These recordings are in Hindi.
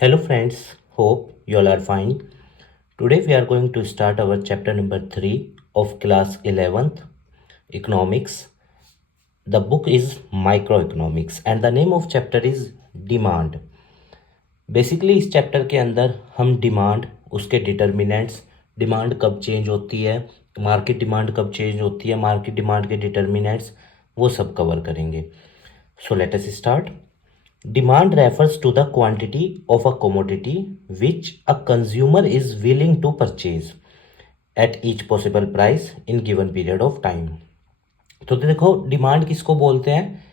Hello friends, hope you all are fine. Today we are going to start our chapter number 3 of class 11th economics. The book is microeconomics and the name of chapter is demand. Basically इस चैप्टर के अंदर हम डिमांड, उसके डिटर्मिनेंट्स, डिमांड कब चेंज होती है, मार्केट डिमांड कब चेंज होती है, मार्केट डिमांड के डिटर्मिनेंट्स, वो सब कवर करेंगे. सो let us start. Demand refers to the quantity of a commodity which a consumer is willing to purchase at each possible price in given period of time. तो देखो डिमांड किसको बोलते हैं?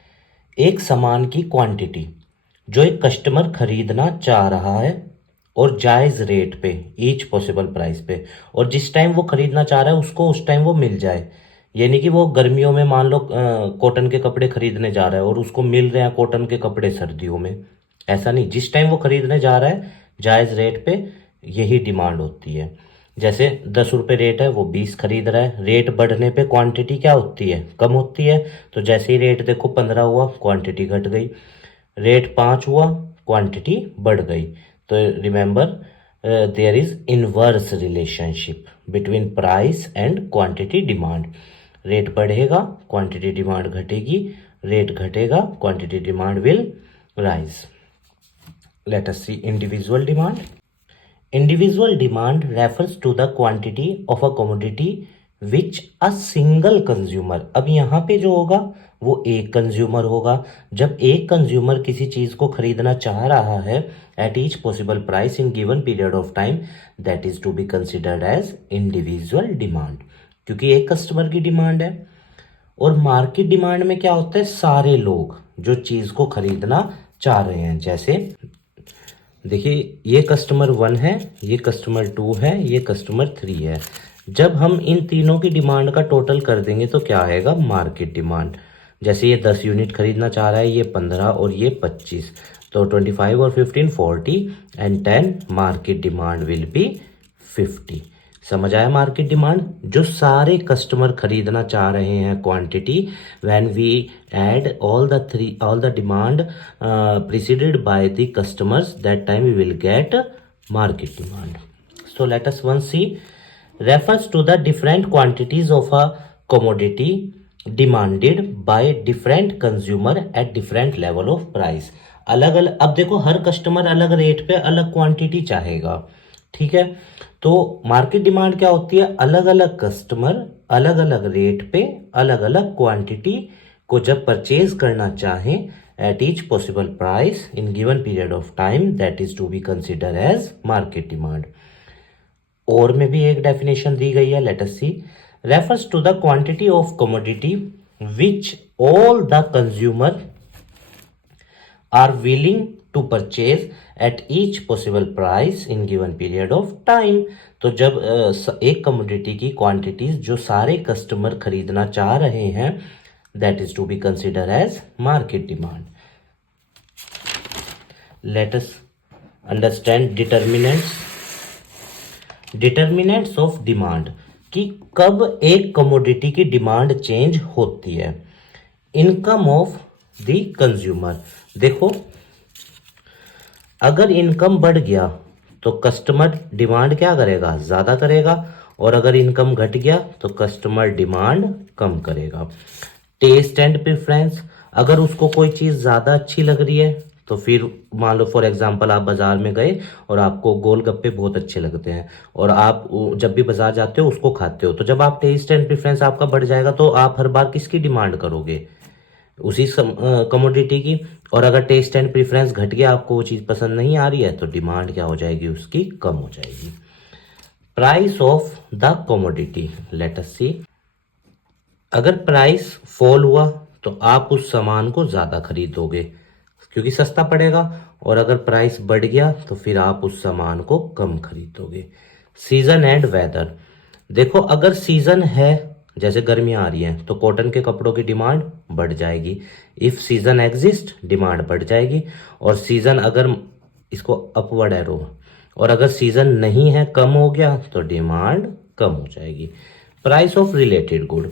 एक सामान की क्वांटिटी जो एक कस्टमर खरीदना चाह रहा है और जायज़ रेट पे, ईच पॉसिबल प्राइस पे, और जिस टाइम वो खरीदना चाह रहा है उसको उस टाइम वो मिल जाए. यानी कि वो गर्मियों में मान लो कॉटन के कपड़े खरीदने जा रहा है और उसको मिल रहे हैं कॉटन के कपड़े सर्दियों में. ऐसा नहीं, जिस टाइम वो खरीदने जा रहा है जायज़ रेट पे, यही डिमांड होती है. जैसे 10 रुपये रेट है, वो 20 खरीद रहा है. रेट बढ़ने पे क्वांटिटी क्या होती है? कम होती है. तो जैसे ही रेट देखो 15 हुआ, क्वांटिटी घट गई. रेट 5 हुआ, क्वांटिटी बढ़ गई. तो remember there is inverse relationship between price and quantity demand. Rate बढ़ेगा, क्वांटिटी डिमांड घटेगी. रेट घटेगा, quantity demand will rise. Let us see individual demand. Individual demand refers to the quantity of a commodity which a single consumer. अब यहाँ पे जो होगा वो एक कंज्यूमर होगा. जब एक कंज्यूमर किसी चीज को खरीदना चाह रहा है at each possible price in given period of time, that is to be considered as individual demand, क्योंकि एक कस्टमर की डिमांड है. और मार्केट डिमांड में क्या होता है? सारे लोग जो चीज को खरीदना चाह रहे हैं. जैसे देखिए, ये कस्टमर 1 है, ये कस्टमर 2 है, ये कस्टमर 3 है. जब हम इन तीनों की डिमांड का टोटल कर देंगे तो क्या आएगा? Market demand. जैसे ये 10 यूनिट खरीदना चाह रहा है, ये 15 और ये 25, तो 25 और 15 40 and 10 market demand will be 50. समझ आया? मार्केट डिमांड जो सारे कस्टमर खरीदना चाह रहे हैं quantity, when we add all the demand preceded by the customers, that time we will get market demand. So let us one see. refers to the different quantities of a commodity demanded by different consumer at different level of price. अलग अलग, अब देखो हर कस्टमर अलग रेट पे अलग क्वांटिटी चाहेगा. ठीक है, तो मार्केट डिमांड क्या होती है? अलग अलग कस्टमर अलग अलग रेट पे अलग अलग क्वांटिटी को जब परचेज करना चाहें at each possible price in given period of time, that is to be consider as market demand. और में भी एक डेफिनेशन दी गई है. Let us see. Refers to the quantity of commodity which all the consumer are willing to purchase at each possible price in given period of time. तो जब एक कमोडिटी की क्वांटिटीज जो सारे कस्टमर खरीदना चाह रहे हैं, that is to be consider as market demand. Let us understand determinants of demand, कि कब एक कमोडिटी की डिमांड चेंज होती है. Income of the consumer. देखो, अगर इनकम बढ़ गया तो कस्टमर डिमांड क्या करेगा? ज़्यादा करेगा. और अगर इनकम घट गया तो कस्टमर डिमांड कम करेगा. Taste and preference. अगर उसको कोई चीज़ ज़्यादा अच्छी लग रही है तो फिर मान लो फॉर एग्जांपल आप बाजार में गए और आपको गोलगप्पे बहुत अच्छे लगते हैं और आप जब भी बाजार जाते हो उसको खाते हो, तो जब आप टेस्ट एंड प्रेफरेंस आपका बढ़ जाएगा तो आप हर बार किसकी डिमांड करोगे? उसी कमोडिटी की. और अगर टेस्ट एंड प्रेफरेंस घट गया, आपको वो चीज़ पसंद नहीं आ रही है, तो डिमांड क्या हो जाएगी? उसकी कम हो जाएगी. Price of the commodity. Let us see. अगर प्राइस फॉल हुआ तो आप उस सामान को ज़्यादा खरीदोगे क्योंकि सस्ता पड़ेगा. और अगर प्राइस बढ़ गया तो फिर आप उस सामान को कम खरीदोगे. Season and weather. देखो, अगर सीजन है, जैसे गर्मियाँ आ रही हैं, तो कॉटन के कपड़ों की डिमांड बढ़ जाएगी. इफ सीजन एग्जिस्ट, डिमांड बढ़ जाएगी. और सीजन अगर इसको अपवर्ड एरो, और अगर सीजन नहीं है, कम हो गया, तो डिमांड कम हो जाएगी. Price of related good.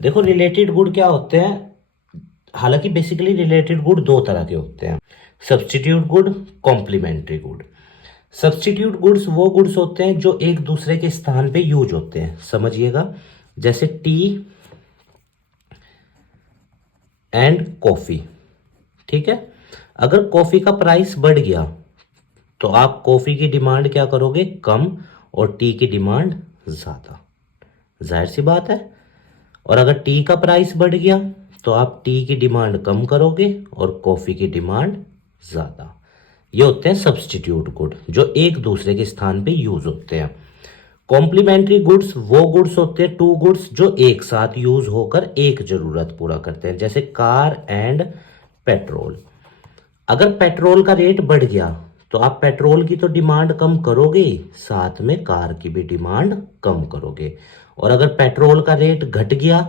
देखो, रिलेटेड गुड क्या होते हैं? हालांकि बेसिकली रिलेटेड गुड दो तरह के होते हैं. Substitute good, complementary good. Substitute goods वो गुड्स होते हैं जो एक दूसरे के स्थान पे यूज होते हैं, समझिएगा। जैसे टी एंड कॉफी, ठीक है। अगर कॉफी का प्राइस बढ़ गया तो आप कॉफी की डिमांड क्या करोगे, कम, और टी की डिमांड ज्यादा, जाहिर सी बात है। और अगर टी का प्राइस बढ़ गया तो आप टी की डिमांड कम करोगे और कॉफी की डिमांड ज्यादा। ये होते हैं सब्स्टिट्यूट गुड जो एक दूसरे के स्थान पे यूज होते हैं। कॉम्प्लीमेंट्री गुड्स वो गुड्स होते हैं, टू गुड्स जो एक साथ यूज होकर एक जरूरत पूरा करते हैं, जैसे कार एंड पेट्रोल। अगर पेट्रोल का रेट बढ़ गया तो आप पेट्रोल की तो डिमांड कम करोगे, साथ में कार की भी डिमांड कम करोगे। और अगर पेट्रोल का रेट घट गया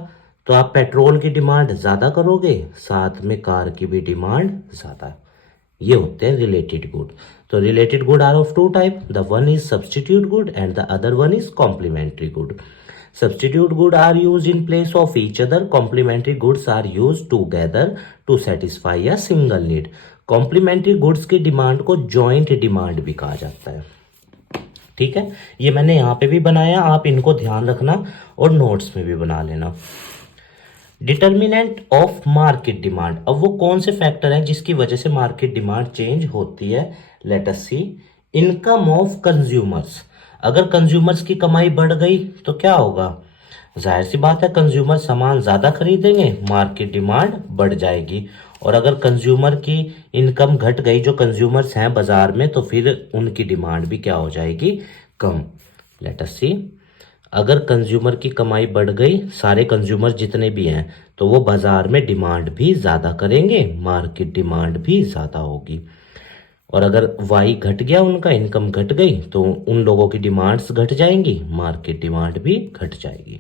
तो आप पेट्रोल की डिमांड ज्यादा करोगे, साथ में कार की भी डिमांड ज्यादा। ये होते हैं रिलेटेड गुड। तो related good are of two type, the one is substitute good and the other one is complementary good. Substitute goods are used in place of each other. Complementary goods are used together to satisfy a single need. Complementary goods की डिमांड को जॉइंट डिमांड भी कहा जाता है, ठीक है। ये मैंने यहाँ पे भी बनाया, आप इनको ध्यान रखना और नोट्स में भी बना लेना। डिटर्मिनेंट ऑफ मार्केट डिमांड, अब वो कौन से फैक्टर हैं जिसकी वजह से मार्केट डिमांड चेंज होती है। Let us see, income of consumers. अगर कंज्यूमर्स की कमाई बढ़ गई तो क्या होगा, जाहिर सी बात है कंज्यूमर सामान ज्यादा खरीदेंगे, मार्केट डिमांड बढ़ जाएगी। और अगर कंज्यूमर की इनकम घट गई, जो कंज्यूमर्स हैं बाजार में, तो फिर उनकी डिमांड भी क्या हो जाएगी, कम। लेट अस सी, अगर कंज्यूमर की कमाई बढ़ गई, सारे कंज्यूमर जितने भी हैं, तो वो बाजार में डिमांड भी ज्यादा करेंगे, मार्केट डिमांड भी ज्यादा होगी। और अगर वाई घट गया, उनका इनकम घट गई, तो उन लोगों की डिमांड्स घट जाएंगी, मार्केट डिमांड भी घट जाएगी।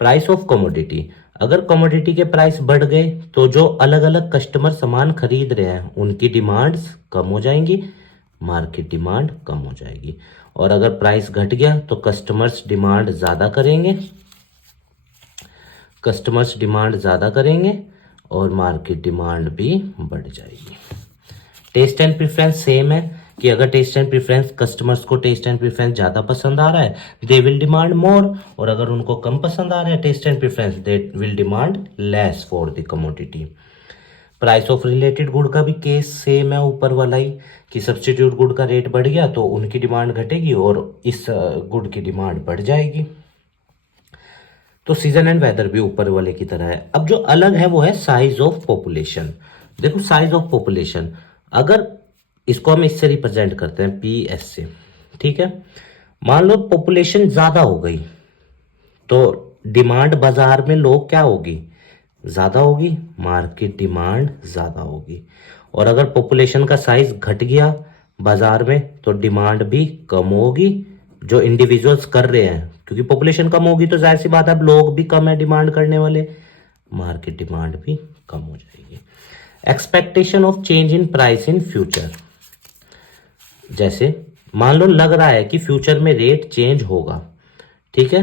प्राइस ऑफ कमोडिटी, अगर कमोडिटी के प्राइस बढ़ गए तो जो अलग अलग कस्टमर सामान खरीद रहे हैं उनकी डिमांड्स कम हो जाएंगी, मार्केट डिमांड कम हो जाएगी। और अगर प्राइस घट गया तो कस्टमर्स डिमांड ज्यादा करेंगे, कस्टमर्स डिमांड ज्यादा करेंगे और मार्केट डिमांड भी बढ़ जाएगी। टेस्ट एंड प्रेफरेंस सेम है कि अगर टेस्ट एंड प्रेफरेंस, कस्टमर्स को टेस्ट एंड प्रेफरेंस ज्यादा पसंद आ रहा है, दे विल डिमांड मोर। और अगर उनको कम पसंद आ रहा है taste and preference, they will demand less for the commodity. Price of related good का भी केस सेम है, ऊपर वाला ही, कि सब्स्टिट्यूट गुड का रेट बढ़ गया तो उनकी डिमांड घटेगी और इस गुड की डिमांड बढ़ जाएगी। तो सीजन एंड वेदर भी ऊपर वाले की तरह है। अब जो अलग है वो है साइज ऑफ पॉपुलेशन। देखो साइज ऑफ पॉपुलेशन, अगर इसको हम इससे रिप्रेजेंट करते हैं पी एस से, ठीक है। मान लो पॉपुलेशन ज्यादा हो गई तो डिमांड बाजार में लोग क्या होगी, ज्यादा होगी, मार्केट डिमांड ज्यादा होगी। और अगर पॉपुलेशन का साइज घट गया बाजार में तो डिमांड भी कम होगी, जो इंडिविजुअल्स कर रहे हैं, क्योंकि पॉपुलेशन कम होगी तो जाहिर सी बात है अब लोग भी कम है डिमांड करने वाले, मार्केट डिमांड भी कम हो जाएगी। Expectation of change in price in future, जैसे मान लो लग रहा है कि फ्यूचर में रेट चेंज होगा, ठीक है।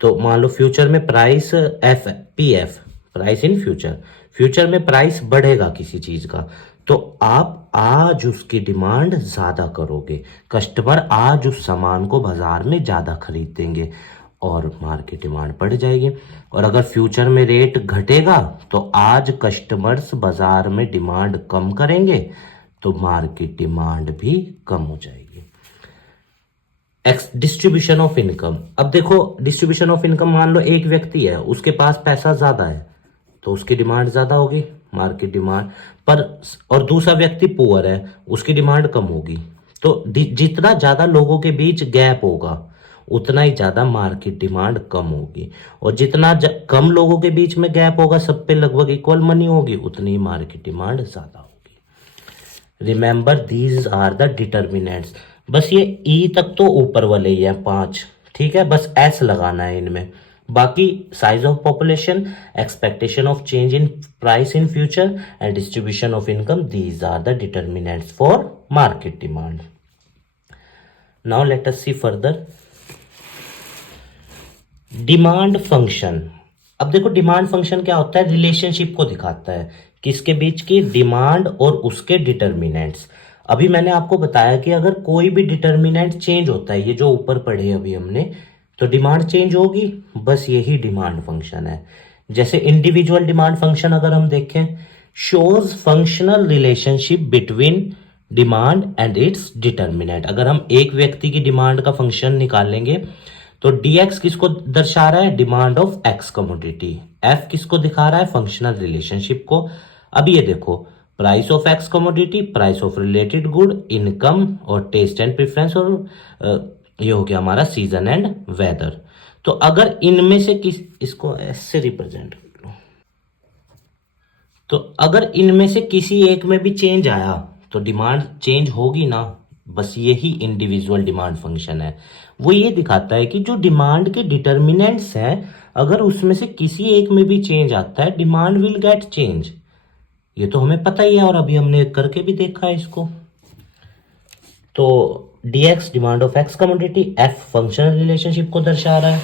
तो मान लो फ्यूचर में price F P F, price in future, future में प्राइस बढ़ेगा किसी चीज का, तो आप आज उसकी डिमांड ज्यादा करोगे, कस्टमर आज उस सामान को बाजार में ज्यादा खरीद देंगे और मार्केट डिमांड बढ़ जाएगी। और अगर फ्यूचर में रेट घटेगा तो आज कस्टमर्स बाजार में डिमांड कम करेंगे तो मार्केट डिमांड भी कम हो जाएगी। डिस्ट्रीब्यूशन ऑफ इनकम, अब देखो डिस्ट्रीब्यूशन ऑफ इनकम, मान लो एक व्यक्ति है उसके पास पैसा ज्यादा है तो उसकी डिमांड ज्यादा होगी, मार्केट डिमांड पर, और दूसरा व्यक्ति पुअर है उसकी डिमांड कम होगी। तो जितना ज्यादा लोगों के बीच गैप होगा उतना ही ज्यादा मार्केट डिमांड कम होगी, और जितना कम लोगों के बीच में गैप होगा, सब पे लगभग इक्वल मनी होगी, उतनी ही मार्केट डिमांड ज्यादा होगी। Remember these are the determinants, बस ये ई तक तो ऊपर वाले ही हैं 5, ठीक है, बस एस लगाना है इनमें। बाकी size of population, expectation of change in price in future and distribution of income, these are the determinants for market demand. Now let us see further demand function. अब देखो डिमांड फंक्शन क्या होता है, रिलेशनशिप को दिखाता है, किसके बीच की, डिमांड और उसके डिटर्मिनेंट्स। अभी मैंने आपको बताया कि अगर कोई भी डिटर्मिनेंट चेंज होता है, ये जो ऊपर पढ़े अभी हमने, तो डिमांड चेंज होगी, बस यही डिमांड फंक्शन है। जैसे इंडिविजुअल डिमांड फंक्शन अगर हम देखें, shows functional relationship between demand and its determinant. अगर हम एक व्यक्ति की डिमांड का फंक्शन निकालेंगे तो dx किसको दर्शा रहा है, demand of x commodity. f किसको दिखा रहा है, फंक्शनल रिलेशनशिप को। अब ये देखो, price of x commodity, price of related good, income और टेस्ट एंड प्रेफरेंस, और ये हो गया हमारा सीजन एंड वेदर। तो अगर इनमें से किस, इसको ऐसे रिप्रेजेंट कर लो, तो अगर इनमें से किसी एक में भी चेंज आया तो डिमांड चेंज होगी ना, बस यही इंडिविजुअल डिमांड फंक्शन है। वो ये दिखाता है कि जो डिमांड के डिटर्मिनेंट्स हैं, अगर उसमें से किसी एक में भी चेंज आता है, डिमांड विल गेट चेंज। ये तो हमें पता ही है और अभी हमने करके भी देखा है इसको। तो dx demand of x commodity, f functional relationship को दर्शा रहा है,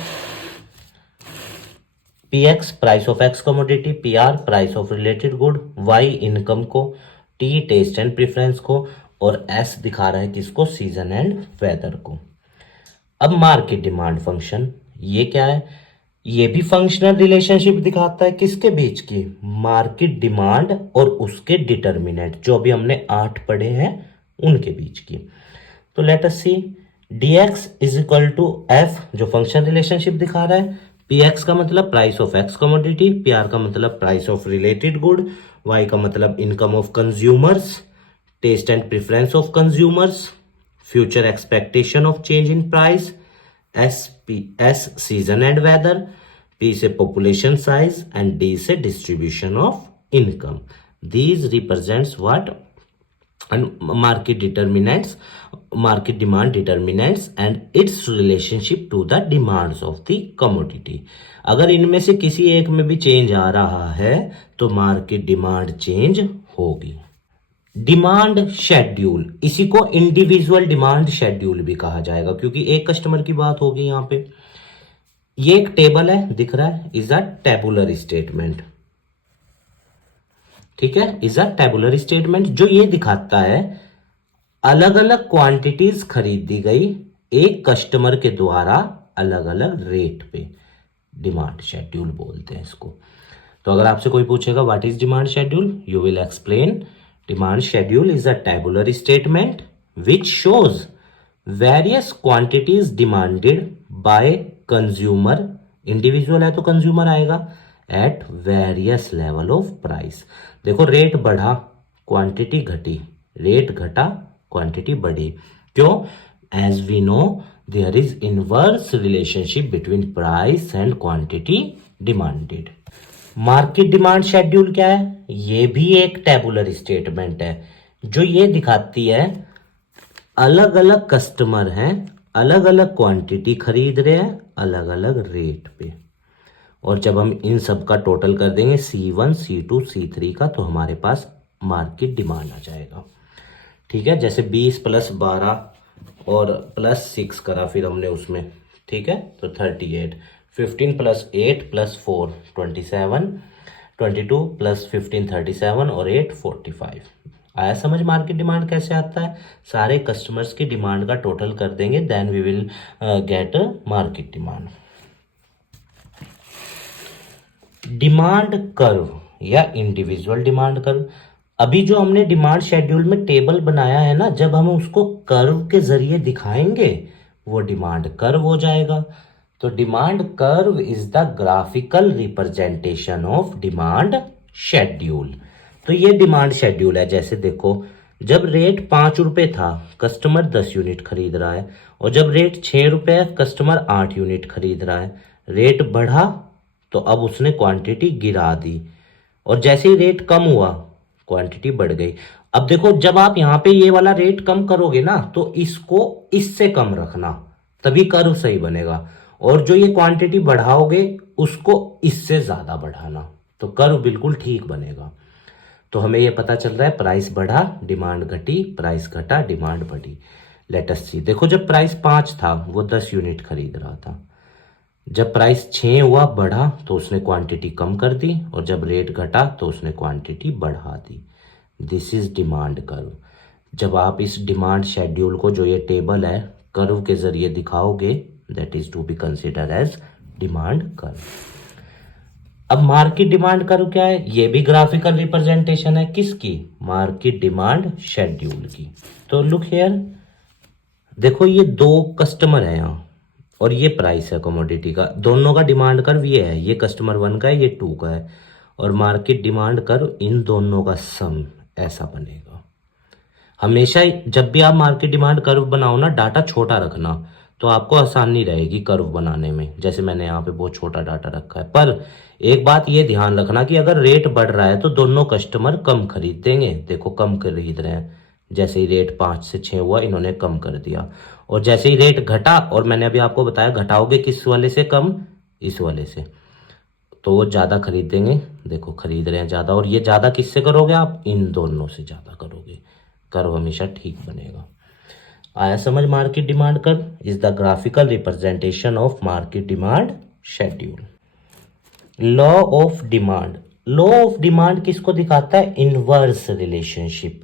px price of x commodity, pr price of related good, y income को, t टेस्ट एंड प्रेफरेंस को, और s दिखा रहा है किसको, सीजन एंड वेदर को। अब मार्केट डिमांड फंक्शन, ये क्या है, ये भी फंक्शनल रिलेशनशिप दिखाता है, किसके बीच की, मार्केट डिमांड और उसके डिटर्मिनेंट, जो अभी हमने 8 पढ़े हैं उनके बीच की। तो let us see, dx is equal to f, जो फंक्शन रिलेशनशिप दिखा रहा है, px का मतलब price of x commodity, pr का मतलब price of related good, y का मतलब income of consumers, taste and preference of consumers, future expectation of change in price, S season and weather, P से पॉपुलेशन साइज एंड डी से distribution of income. These represents what, market determinants, market demand determinants and its relationship to the demands of the commodity। अगर इनमें से किसी एक में भी चेंज आ रहा है तो मार्केट डिमांड चेंज होगी। डिमांड शेड्यूल, इसी को इंडिविजुअल डिमांड शेड्यूल भी कहा जाएगा, क्योंकि एक कस्टमर की बात होगी यहाँ पे। ये एक टेबल है, दिख रहा है, इज अ टेबुलर स्टेटमेंट, ठीक है, इज अ टेबुलर स्टेटमेंट, जो ये दिखाता है अलग अलग क्वांटिटीज खरीदी गई एक कस्टमर के द्वारा अलग अलग रेट पे। डिमांड शेड्यूल बोलते हैं इसको। तो अगर आपसे कोई पूछेगा what is demand schedule, you will explain demand schedule is a tabular statement which shows various quantities demanded by consumer, individual है तो कंज्यूमर आएगा, at various level of price. देखो रेट बढ़ा, क्वांटिटी घटी, रेट घटा, क्वांटिटी बढ़ी, क्यों, as we know there is inverse relationship between price and quantity demanded. Market demand schedule क्या है, ये भी एक टेबुलर स्टेटमेंट है, जो ये दिखाती है अलग अलग कस्टमर हैं, अलग अलग क्वांटिटी खरीद रहे हैं अलग अलग रेट पे, और जब हम इन सब का टोटल कर देंगे C1, C2, C3 का, तो हमारे पास मार्केट डिमांड आ जाएगा। ठीक है, जैसे 20 + 12 और +6 करा फिर हमने उसमें, ठीक है, तो 38, 15 + 8 + 4 27, 22 + 15 37 और 8 45। आया समझ मार्केट डिमांड कैसे आता है, सारे कस्टमर्स की डिमांड का टोटल कर देंगे, then we will get market demand. Demand curve या इंडिविजुअल डिमांड कर्व, अभी जो हमने डिमांड शेड्यूल में टेबल बनाया है ना, जब हम उसको कर्व के जरिए दिखाएंगे वो डिमांड कर्व हो जाएगा। तो demand curve is the graphical representation of demand schedule. तो ये डिमांड शेड्यूल है, जैसे देखो जब रेट 5 रुपए था कस्टमर 10 यूनिट खरीद रहा है, और जब रेट 6 रुपए है कस्टमर 8 यूनिट खरीद रहा है। रेट बढ़ा तो अब उसने क्वांटिटी गिरा दी, और जैसे ही रेट कम हुआ क्वांटिटी बढ़ गई। अब देखो जब आप यहाँ पे ये वाला रेट कम करोगे ना, तो इसको इससे कम रखना, तभी कर्व सही बनेगा, और जो ये क्वांटिटी बढ़ाओगे उसको इससे ज्यादा बढ़ाना, तो कर्व बिल्कुल ठीक बनेगा। तो हमें ये पता चल रहा है प्राइस बढ़ा डिमांड घटी, प्राइस घटा डिमांड बढ़ी। लेट अस सी, देखो जब प्राइस 5 था वो 10 यूनिट खरीद रहा था, जब प्राइस 6 हुआ बढ़ा तो उसने क्वांटिटी कम कर दी, और जब रेट घटा तो उसने क्वांटिटी बढ़ा दी। This is demand curve. जब आप इस डिमांड शेड्यूल को, जो ये टेबल है, कर्व के जरिए दिखाओगे, that is to be consider as demand curve. अब मार्केट डिमांड कर्व क्या है? ये भी ग्राफिकल रिप्रेजेंटेशन है किसकी? मार्केट डिमांड शेड्यूल की। तो लुक हियर, देखो ये दो कस्टमर है यहाँ, और ये प्राइस है कमोडिटी का। दोनों का डिमांड कर्व ये है, ये कस्टमर 1 का है, ये 2 का है, और मार्केट डिमांड कर्व इन दोनों का सम ऐसा बनेगा। हमेशा जब भी आप मार्केट डिमांड कर्व बनाओ ना, डाटा छोटा रखना, तो आपको आसानी रहेगी कर्व बनाने में। जैसे मैंने यहाँ पे बहुत छोटा डाटा रखा है, पर एक बात ये ध्यान रखना कि अगर रेट बढ़ रहा है तो दोनों कस्टमर कम खरीद देंगे। देखो कम खरीद रहे हैं, जैसे ही रेट 5 से 6 हुआ इन्होंने कम कर दिया, और जैसे ही रेट घटा, और मैंने अभी आपको बताया घटाओगे किस वाले से कम, इस वाले से, तो वो ज़्यादा खरीदेंगे। देखो खरीद रहे हैं ज़्यादा, और ये ज़्यादा किससे करोगे आप? इन दोनों से ज़्यादा करोगे, कर्व हमेशा ठीक बनेगा। आया समझ? Market demand curve is the graphical representation of market demand schedule. Law of demand. Law of demand किसको दिखाता है? Inverse relationship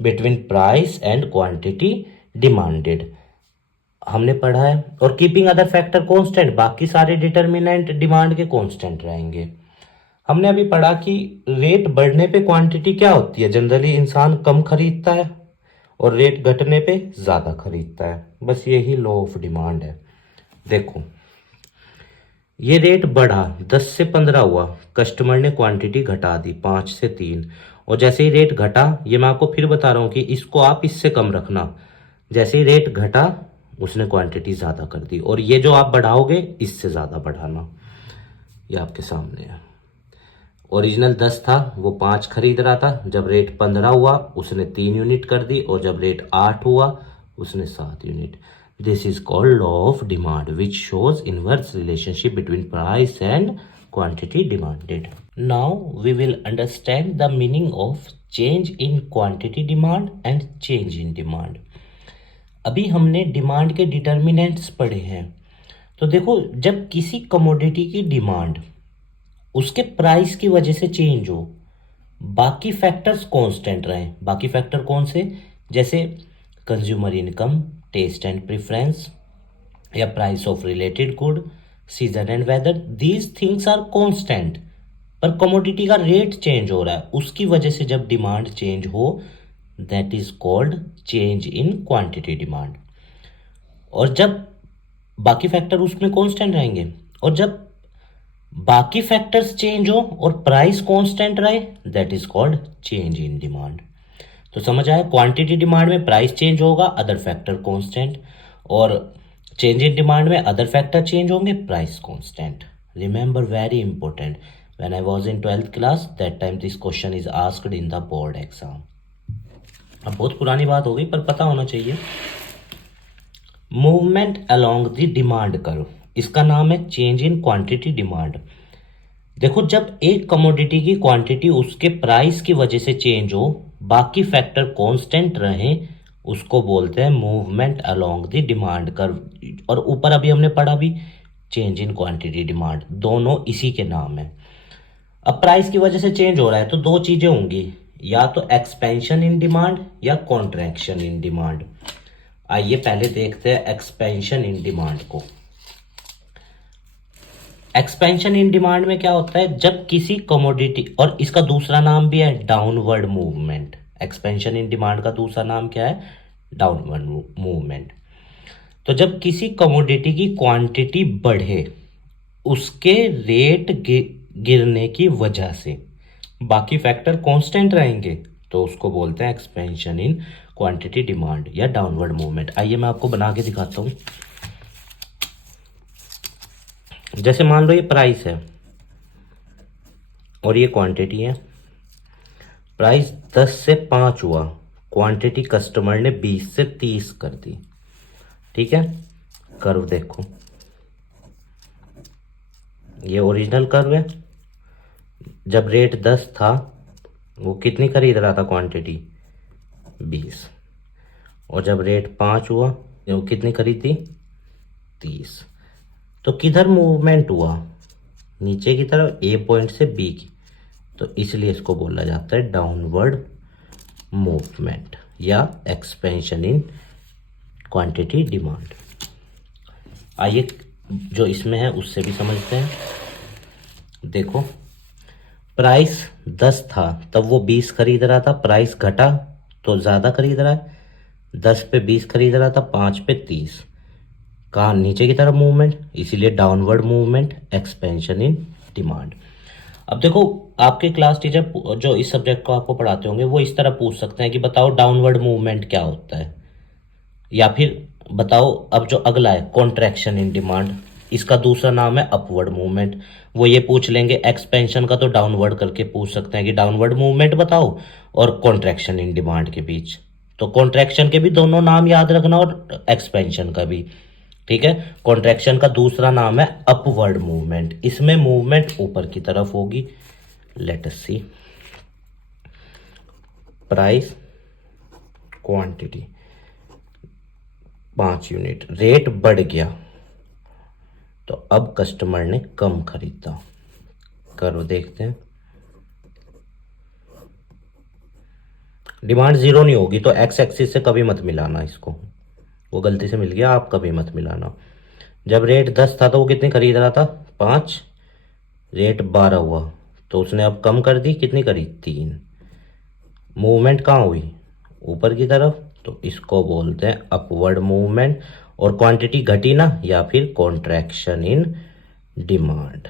between price and quantity demanded, हमने पढ़ा है। और कीपिंग अदर फैक्टर कांस्टेंट, बाकी सारे डिटर्मिनेंट डिमांड के कांस्टेंट रहेंगे। हमने अभी पढ़ा कि रेट बढ़ने पे क्वांटिटी क्या होती है? जनरली इंसान कम खरीदता है, और रेट घटने पे ज्यादा खरीदता है। बस यही लॉ ऑफ डिमांड है। देखो ये रेट बढ़ा, 10 से 15 हुआ, कस्टमर ने क्वांटिटी घटा दी 5 से 3, और जैसे ही रेट घटा, ये मैं आपको फिर बता रहा हूं कि इसको आप इससे कम रखना, जैसे ही रेट घटा उसने क्वांटिटी ज्यादा कर दी, और ये जो आप बढ़ाओगे इससे ज्यादा बढ़ाना। ये आपके सामने है। ओरिजिनल 10 था, वो 5 खरीद रहा था, जब रेट 15 हुआ उसने 3 यूनिट कर दी, और जब रेट 8 हुआ उसने 7 unit. This is called law of demand which shows inverse relationship between price and quantity demanded. Now we will understand the meaning of change in quantity demand and change in demand. अभी हमने डिमांड के डिटर्मिनेंट्स पढ़े हैं। तो देखो, जब किसी कमोडिटी की डिमांड उसके प्राइस की वजह से चेंज हो, बाकी फैक्टर्स कांस्टेंट रहें। बाकी फैक्टर कौन से? जैसे consumer income, taste and preference, या price of related good, season and weather, these things are constant. पर कमोडिटी का रेट चेंज हो रहा है, उसकी वजह से जब डिमांड चेंज हो, that is called change in quantity demand. और जब बाकी फैक्टर उसमें कांस्टेंट रहेंगे, और जब बाकी फैक्टर्स चेंज हो और प्राइस कांस्टेंट रहे, that is called change in demand. तो समझ आया? क्वांटिटी डिमांड में प्राइस चेंज होगा, अदर फैक्टर कांस्टेंट, और चेंज इन डिमांड में अदर फैक्टर चेंज होंगे, price constant. Remember, very important, when I was in 12th class, that time this question is asked in the board exam. अब बहुत पुरानी बात हो गई, पर पता होना चाहिए। Movement along the demand curve, इसका नाम है चेंज इन क्वांटिटी डिमांड। देखो, जब एक कमोडिटी की क्वांटिटी उसके प्राइस की वजह से चेंज हो, बाकी फैक्टर कांस्टेंट रहे, उसको बोलते हैं movement along the demand curve. और ऊपर अभी हमने पढ़ा भी चेंज इन क्वांटिटी डिमांड, दोनों इसी के नाम है। अब प्राइस की वजह से चेंज हो रहा है तो दो चीजें होंगी, या तो एक्सपेंशन इन डिमांड या कॉन्ट्रैक्शन इन डिमांड। आइए पहले देखते हैं एक्सपेंशन इन डिमांड को। एक्सपेंशन इन डिमांड में क्या होता है? जब किसी कमोडिटी, और इसका दूसरा नाम भी है downward movement. Expansion in demand का दूसरा नाम क्या है? Downward movement. तो जब किसी कमोडिटी की क्वांटिटी बढ़े, उसके रेट गिरने की वजह से बाकी फैक्टर कांस्टेंट रहेंगे, तो उसको बोलते हैं एक्सपेंशन इन क्वांटिटी डिमांड या डाउनवर्ड मूवमेंट। आइए मैं आपको बना के दिखाता हूं। जैसे मान लो ये प्राइस है और ये क्वांटिटी है। प्राइस 10 से 5 हुआ, क्वांटिटी कस्टमर ने 20 से 30 कर दी। ठीक है, कर्व देखो, ये ओरिजिनल कर्व है। जब रेट 10 था, वो कितनी खरीद रहा था क्वांटिटी? 20। और जब रेट 5 हुआ, वो कितनी खरीदी? 30। तो किधर मूवमेंट हुआ, नीचे की तरफ ए पॉइंट से बी की, तो इसलिए इसको बोला जाता है डाउनवर्ड मूवमेंट या एक्सपेंशन इन क्वांटिटी डिमांड। आइए जो इसमें है उससे भी समझते हैं। देखो प्राइस 10 था तब वो 20 खरीद रहा था, प्राइस घटा तो ज़्यादा खरीद रहा है, 10 पे 20 खरीद रहा था, 5 पे 30, कहाँ नीचे की तरफ मूवमेंट, इसीलिए downward movement expansion in demand. अब देखो आपके क्लास टीचर जो इस सब्जेक्ट को आपको पढ़ाते होंगे वो इस तरह पूछ सकते हैं कि बताओ डाउनवर्ड मूवमेंट क्या होता है, या फिर बताओ अब जो अगला है कॉन्ट्रैक्शन इन डिमांड, इसका दूसरा नाम है अपवर्ड मूवमेंट। वो ये पूछ लेंगे एक्सपेंशन का तो डाउनवर्ड करके पूछ सकते हैं कि डाउनवर्ड मूवमेंट बताओ, और कॉन्ट्रैक्शन इन डिमांड के बीच तो कॉन्ट्रैक्शन के भी दोनों नाम याद रखना और एक्सपेंशन का भी, ठीक है। कॉन्ट्रैक्शन का दूसरा नाम है अपवर्ड मूवमेंट, इसमें मूवमेंट ऊपर की तरफ होगी। लेट अस सी, प्राइस क्वांटिटी 5 यूनिट, रेट बढ़ गया तो अब कस्टमर ने कम खरीदा, करो देखते हैं। डिमांड 0 नहीं होगी तो एक्स एक्सिस से कभी मत मिलाना इसको, वो गलती से मिल गया, आप कभी मत मिलाना। जब रेट 10 था तो वो कितनी खरीद रहा था, 5, रेट 12 हुआ तो उसने अब कम कर दी, कितनी करी, 3। मूवमेंट कहाँ हुई, ऊपर की तरफ, तो इसको बोलते हैं अपवर्ड मूवमेंट। और क्वांटिटी घटी ना, या फिर कॉन्ट्रैक्शन इन डिमांड।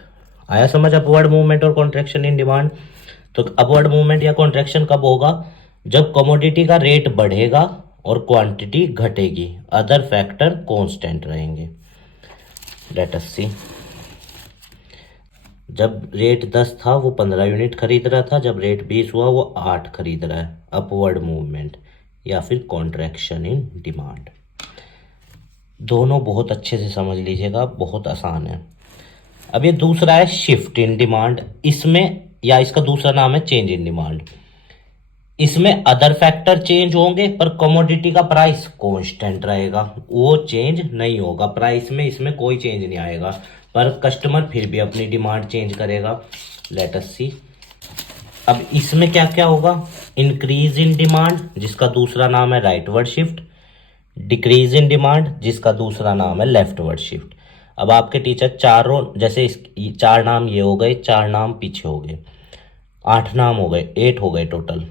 आया समझ अपवर्ड मूवमेंट और कॉन्ट्रैक्शन इन डिमांड। तो अपवर्ड मूवमेंट या कॉन्ट्रैक्शन कब होगा, जब कमोडिटी का रेट बढ़ेगा और क्वांटिटी घटेगी, अदर फैक्टर कांस्टेंट रहेंगे। लेट अस सी, जब रेट 10 था वो 15 यूनिट खरीद रहा था, जब रेट 20 हुआ वो 8 खरीद रहा है, अपवर्ड मूवमेंट या फिर कॉन्ट्रैक्शन इन डिमांड। दोनों बहुत अच्छे से समझ लीजिएगा, बहुत आसान है। अब ये दूसरा है शिफ्ट इन डिमांड, इसमें या इसका दूसरा नाम है चेंज इन डिमांड। इसमें अदर फैक्टर चेंज होंगे पर कमोडिटी का प्राइस कांस्टेंट रहेगा, वो चेंज नहीं होगा प्राइस में, इसमें कोई चेंज नहीं आएगा, पर कस्टमर फिर भी अपनी डिमांड चेंज करेगा। लेट अस सी, अब इसमें क्या क्या होगा, इंक्रीज इन डिमांड जिसका दूसरा नाम है rightward shift, decrease in demand जिसका दूसरा नाम है लेफ्टवर्ड शिफ्ट। अब आपके टीचर चारों, जैसे 4 नाम ये हो गए, 4 नाम पीछे हो गए, 8 नाम हो गए, 8 हो गए टोटल।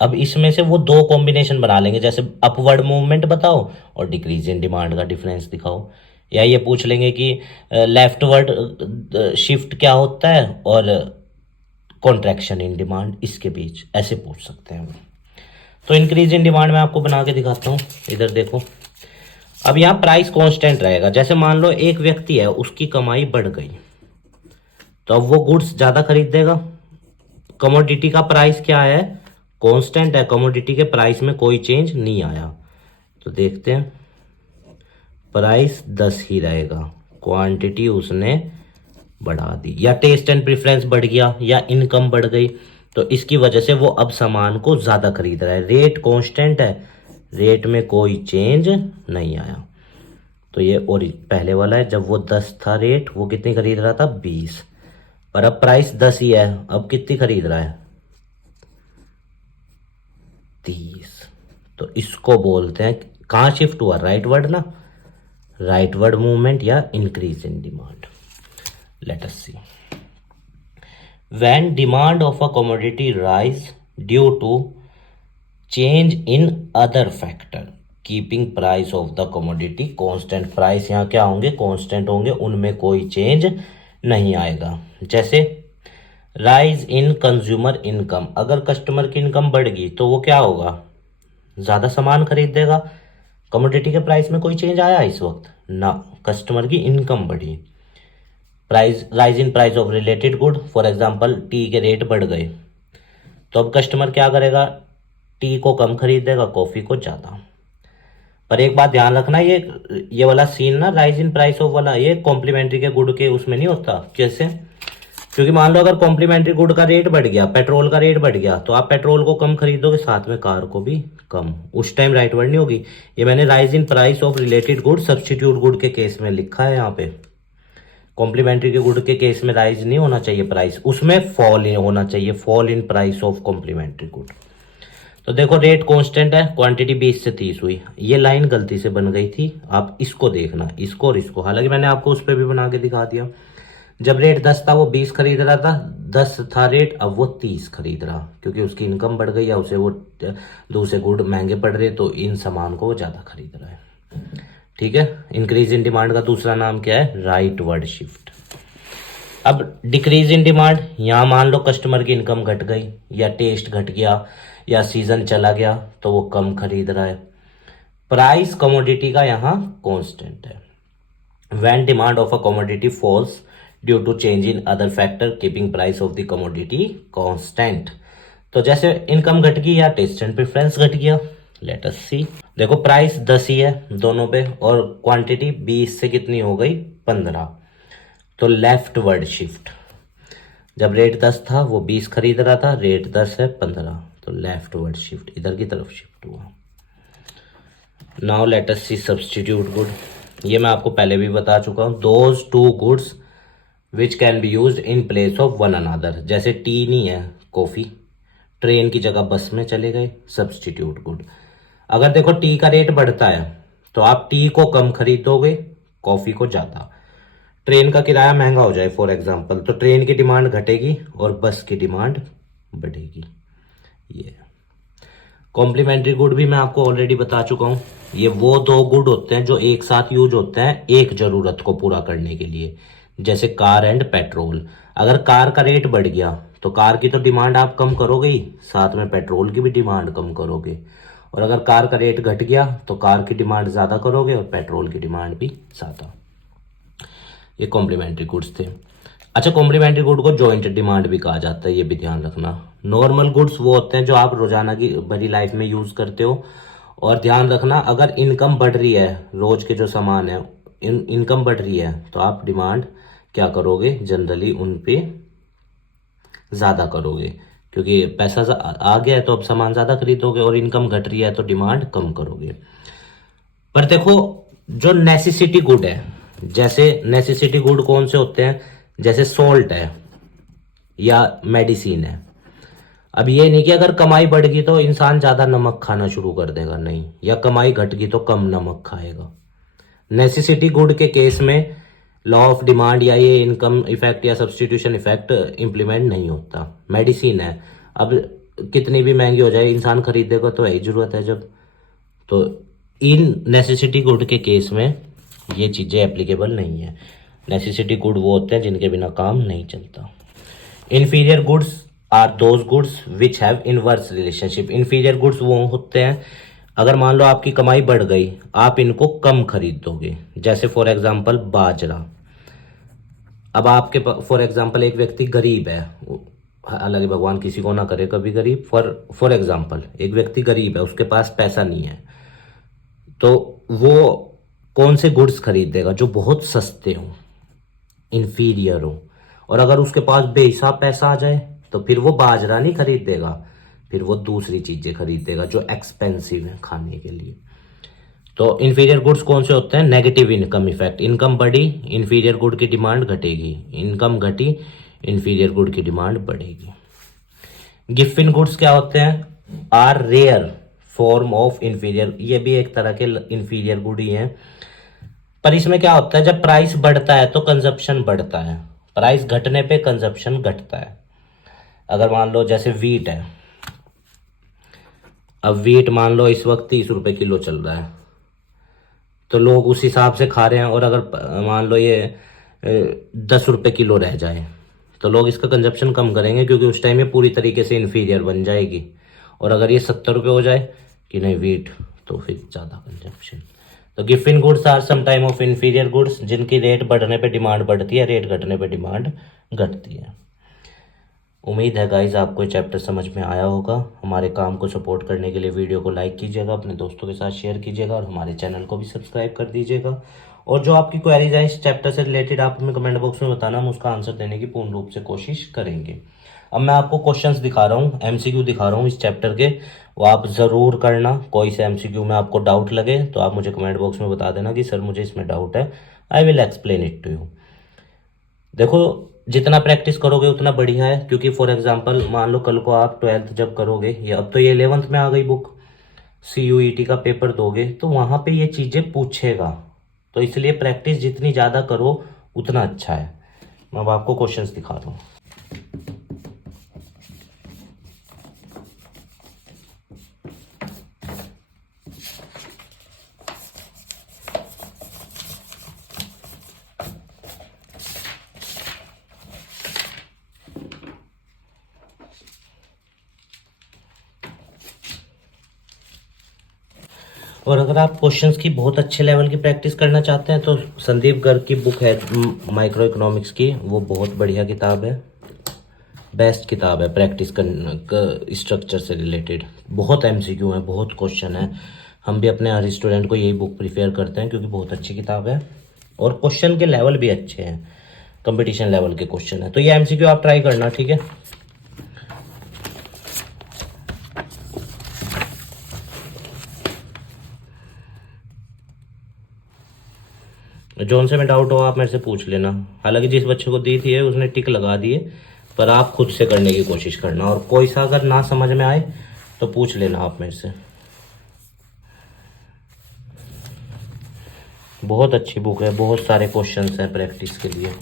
अब इसमें से वो 2 कॉम्बिनेशन बना लेंगे, जैसे अपवर्ड मूवमेंट बताओ और डिक्रीज इन डिमांड का डिफरेंस दिखाओ, या ये पूछ लेंगे कि लेफ्टवर्ड शिफ्ट क्या होता है और कॉन्ट्रैक्शन इन डिमांड, इसके बीच ऐसे पूछ सकते हैं। तो इंक्रीज इन डिमांड में आपको बना के दिखाता हूँ, इधर देखो। अब यहाँ प्राइस कांस्टेंट रहेगा, जैसे मान लो एक व्यक्ति है उसकी कमाई बढ़ गई तो अब वो गुड्स ज़्यादा खरीद देगा। कमोडिटी का प्राइस क्या है, कांस्टेंट है, कमोडिटी के प्राइस में कोई चेंज नहीं आया, तो देखते हैं प्राइस 10 ही रहेगा, क्वांटिटी उसने बढ़ा दी, या टेस्ट एंड प्रेफरेंस बढ़ गया, या इनकम बढ़ गई, तो इसकी वजह से वो अब सामान को ज़्यादा खरीद रहा है। रेट कांस्टेंट है, रेट में कोई चेंज नहीं आया, तो ये और पहले वाला है, जब वो 10 था रेट, वो कितनी खरीद रहा था, 20, पर अब प्राइस 10 ही है, अब कितनी खरीद रहा है, 30। तो इसको बोलते हैं, कहाँ शिफ्ट हुआ, राइटवर्ड ना, राइटवर्ड मूवमेंट या increase in demand. Let us see, when demand of a commodity rise due to change in other factor keeping price of the commodity constant, price यहाँ क्या होंगे, कांस्टेंट होंगे, उनमें कोई चेंज नहीं आएगा। जैसे राइज इन कंज्यूमर इनकम, अगर कस्टमर की इनकम बढ़ गई तो वो क्या होगा, ज़्यादा सामान खरीद देगा। कमोडिटी के प्राइस में कोई चेंज आया इस वक्त ना, कस्टमर की इनकम बढ़ी। Price, rise in price of related good, for example T के रेट बढ़ गए तो अब कस्टमर क्या करेगा, टी को कम खरीदेगा, कॉफ़ी को ज़्यादा। पर एक बात ध्यान रखना, ये वाला सीन ना, राइज इन प्राइस ऑफ वाला, ये कॉम्प्लीमेंट्री के गुड के उसमें नहीं होता। कैसे, क्योंकि मान लो अगर कॉम्प्लीमेंट्री गुड का रेट बढ़ गया, पेट्रोल का रेट बढ़ गया, तो आप पेट्रोल को कम खरीदोगे, साथ में कार को भी कम, उस टाइम राइटवर्ड नहीं होगी। ये मैंने rise in price of related good substitute good के केस में लिखा है यहाँ पे। कॉम्प्लीमेंट्री के गुड के केस में राइज नहीं होना चाहिए प्राइस, उसमें फॉल होना चाहिए, fall in price of complementary good. तो देखो रेट कांस्टेंट है, क्वांटिटी 20 से 30 हुई। ये लाइन गलती से बन गई थी, आप इसको देखना, इसको और इसको, हालांकि मैंने आपको उस पर भी बना के दिखा दिया। जब रेट 10 था वो 20 खरीद रहा था, 10 था रेट, अब वो 30 खरीद रहा, क्योंकि उसकी इनकम बढ़ गई या उसे वो दूसरे गुड महंगे पड़ रहे, तो इन सामान को वो ज़्यादा खरीद रहा है। ठीक है, इंक्रीज इन डिमांड का दूसरा नाम क्या है? Right word shift. अब डिक्रीज इन डिमांड, यहाँ मान लो कस्टमर की इनकम घट गई या टेस्ट घट गया या सीजन चला गया तो वो कम खरीद रहा है। प्राइस कमोडिटी का यहाँ कांस्टेंट है। When demand of a commodity falls due to change in other factor keeping price of the commodity constant. तो जैसे इनकम घट गई या टेस्ट एंड प्रेफरेंस घट गया। लेट अस सी। देखो प्राइस 10 ही है दोनों पे और क्वांटिटी 20 से कितनी हो गई? 15। तो लेफ्ट वर्ड शिफ्ट। जब रेट 10 था वो 20 खरीद रहा था, रेट 10 है 15, तो लेफ्ट वर्ड शिफ्ट, इधर की तरफ शिफ्ट हुआ। नाउ लेट अस सी सब्स्टिट्यूट गुड। ये मैं आपको पहले भी बता चुका हूँ। Those two goods which can be used in place of one another. जैसे टी नहीं है, कॉफी, ट्रेन की जगह बस में चले गए, सब्स्टिट्यूट गुड। अगर देखो टी का रेट बढ़ता है तो आप टी को कम खरीदोगे, कॉफी को ज्यादा। ट्रेन का किराया महंगा हो जाए फॉर एग्जाम्पल, तो ट्रेन की डिमांड घटेगी और बस की डिमांड बढ़ेगी। ये कॉम्प्लीमेंट्री गुड भी मैं आपको ऑलरेडी बता चुका हूं। ये वो दो गुड होते हैं जो एक साथ यूज होते हैं एक जरूरत को पूरा करने के लिए, जैसे कार एंड पेट्रोल। अगर कार का रेट बढ़ गया तो कार की तो डिमांड आप कम करोगे ही, साथ में पेट्रोल की भी डिमांड कम करोगे। और अगर कार का रेट घट गया तो कार की डिमांड ज्यादा करोगे और पेट्रोल की डिमांड भी ज्यादा। ये कॉम्प्लीमेंट्री गुड्स थे। अच्छा, कॉम्प्लीमेंट्री गुड को जॉइंट डिमांड भी कहा जाता है, ये भी ध्यान रखना। नॉर्मल गुड्स वो होते हैं जो आप रोजाना की भरी लाइफ में यूज करते हो। और ध्यान रखना, अगर इनकम बढ़ रही है, रोज के जो सामान है इनकम बढ़ रही है, तो आप डिमांड क्या करोगे? जनरली उन पे ज्यादा करोगे, क्योंकि पैसा आ गया है तो अब सामान ज्यादा खरीदोगे, और इनकम घट रही है तो डिमांड कम करोगे। पर देखो जो नेसेसिटी गुड है, जैसे नेसेसिटी गुड कौन से होते हैं? जैसे सॉल्ट है या मेडिसिन है। अब ये नहीं कि अगर कमाई बढ़ गई तो इंसान ज्यादा नमक खाना शुरू कर देगा, नहीं, या कमाई घट गई तो कम नमक खाएगा। नेसेसिटी गुड के केस में लॉ ऑफ डिमांड या ये इनकम इफेक्ट या सब्सटीट्यूशन इफेक्ट इंप्लीमेंट नहीं होता। मेडिसिन है, अब कितनी भी महंगी हो जाए इंसान खरीदेगा तो यही जरूरत है जब। तो इन नेसेसिटी गुड के केस में ये चीजें एप्लीकेबल नहीं है। नेसेसिटी गुड वो होते हैं जिनके बिना काम नहीं चलता। Inferior goods are those goods which have inverse relationship. Inferior goods वो होते हैं, अगर मान लो आपकी कमाई बढ़ गई, आप इनको कम खरीदोगे। जैसे फॉर एग्जांपल बाजरा। अब आपके फॉर एग्जांपल एक व्यक्ति गरीब है, हालांकि भगवान किसी को ना करे कभी गरीब, फॉर एग्जांपल एक व्यक्ति गरीब है, उसके पास पैसा नहीं है, तो वो कौन से गुड्स खरीदेगा? जो बहुत सस्ते हो, इंफीरियर हो। और अगर उसके पास बेहिसाब पैसा आ जाए तो फिर वो बाजरा नहीं खरीदेगा, फिर वो दूसरी चीजें खरीदेगा जो एक्सपेंसिव है खाने के लिए। तो इंफीरियर गुड्स कौन से होते हैं? Negative income effect. इनकम बढ़ी, इंफीरियर गुड की डिमांड घटेगी, इनकम घटी, इंफीरियर गुड की डिमांड बढ़ेगी। गिफ्ट इन गुड्स क्या होते हैं? Are rare form of inferior. ये भी एक तरह के इंफीरियर गुड ही हैं, पर इसमें क्या होता है, जब प्राइस बढ़ता है तो कंजप्शन बढ़ता है, प्राइस घटने पे कंजप्शन घटता है। अगर मान लो जैसे वीट है, अब वीट मान लो इस वक्त 30 रुपए किलो चल रहा है, तो लोग उस हिसाब से खा रहे हैं। और अगर मान लो ये 10 रुपए किलो रह जाए तो लोग इसका कंजप्शन कम करेंगे, क्योंकि उस टाइम ये पूरी तरीके से इन्फीरियर बन जाएगी। और अगर ये 70 रुपये हो जाए कि नहीं वीट, तो फिर ज़्यादा कंजप्शन। तो Giffen goods are some time of inferior goods, जिनकी रेट बढ़ने पे डिमांड बढ़ती है, रेट घटने पे डिमांड घटती है। उम्मीद है गाइज आपको ये चैप्टर समझ में आया होगा। हमारे काम को सपोर्ट करने के लिए वीडियो को लाइक कीजिएगा, अपने दोस्तों के साथ शेयर कीजिएगा और हमारे चैनल को भी सब्सक्राइब कर दीजिएगा। और जो आपकी क्वेरीज है इस चैप्टर से रिलेटेड, आप हमें कमेंट बॉक्स में बताना, हम उसका आंसर देने की पूर्ण रूप से कोशिश करेंगे। अब मैं आपको क्वेश्चंस दिखा रहा हूँ, एमसीक्यू दिखा रहा हूँ इस चैप्टर के, वो आप ज़रूर करना। कोई से एमसीक्यू में आपको डाउट लगे तो आप मुझे कमेंट बॉक्स में बता देना कि सर मुझे इसमें डाउट है, I will explain it to you. देखो जितना प्रैक्टिस करोगे उतना बढ़िया है, क्योंकि फॉर एग्जांपल मान लो कल को आप 12th जब करोगे, या अब तो ये 11th में आ गई बुक, CUET का पेपर दोगे तो वहाँ पे ये चीज़ें पूछेगा। तो इसलिए प्रैक्टिस जितनी ज़्यादा करो उतना अच्छा है। मैं अब आपको क्वेश्चंस दिखा दूँ। और अगर आप क्वेश्चंस की बहुत अच्छे लेवल की प्रैक्टिस करना चाहते हैं तो संदीप गर्ग की बुक है माइक्रो इकोनॉमिक्स की, वो बहुत बढ़िया किताब है, बेस्ट किताब है प्रैक्टिस करना स्ट्रक्चर से रिलेटेड। बहुत MCQ है, बहुत क्वेश्चन है। हम भी अपने हर स्टूडेंट को यही बुक प्रिफेयर करते हैं क्योंकि बहुत अच्छी किताब है और क्वेश्चन के लेवल भी अच्छे हैं, कंपटीशन लेवल के क्वेश्चन है। तो ये MCQ आप ट्राई करना, ठीक है। जौन से में डाउट हो आप मेरे से पूछ लेना। हालांकि जिस बच्चे को दी थी है उसने टिक लगा दिए, पर आप खुद से करने की कोशिश करना, और कोई सा अगर ना समझ में आए तो पूछ लेना आप मेरे से। बहुत अच्छी बुक है, बहुत सारे क्वेश्चंस हैं प्रैक्टिस के लिए।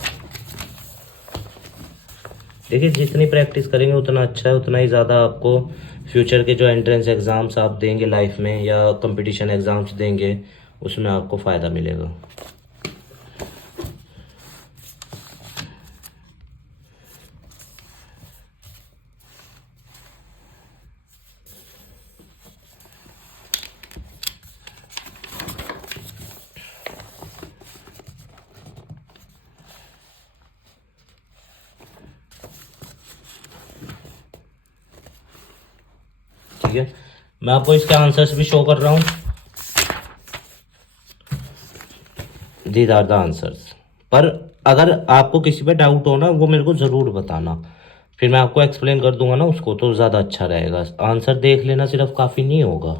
देखिए जितनी प्रैक्टिस करेंगे उतना अच्छा है, उतना ही ज़्यादा आपको फ्यूचर के जो एंट्रेंस एग्ज़ाम्स आप देंगे लाइफ में या कंपटीशन एग्ज़ाम्स देंगे उसमें आपको फ़ायदा मिलेगा। ठीक है, मैं आपको इसके आंसर्स भी शो कर रहा हूँ। These are the answers. पर अगर आपको किसी पे डाउट हो ना वो मेरे को ज़रूर बताना, फिर मैं आपको एक्सप्लेन कर दूंगा ना उसको, तो ज़्यादा अच्छा रहेगा। आंसर देख लेना सिर्फ काफ़ी नहीं होगा।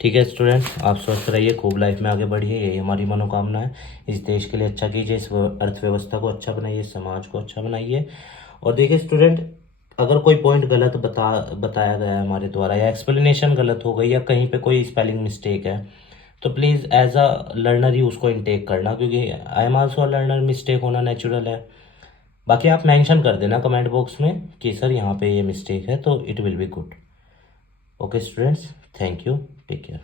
ठीक है स्टूडेंट, आप स्वस्थ रहिए, खूब लाइफ में आगे बढ़िए, यही हमारी मनोकामना है। इस देश के लिए अच्छा कीजिए, इस अर्थव्यवस्था को अच्छा बनाइए, समाज को अच्छा बनाइए। और देखिए स्टूडेंट, अगर कोई पॉइंट गलत बताया गया है हमारे द्वारा, या एक्सप्लेनेशन गलत हो गई, या कहीं पे कोई स्पेलिंग मिस्टेक है, तो प्लीज़ एज अ लर्नर ही उसको इनटेक करना, क्योंकि I am also a learner, mistake होना नेचुरल है। बाकी आप मेंशन कर देना कमेंट बॉक्स में कि सर यहाँ पे ये मिस्टेक है, तो it will be good. Okay students, thank you, take care.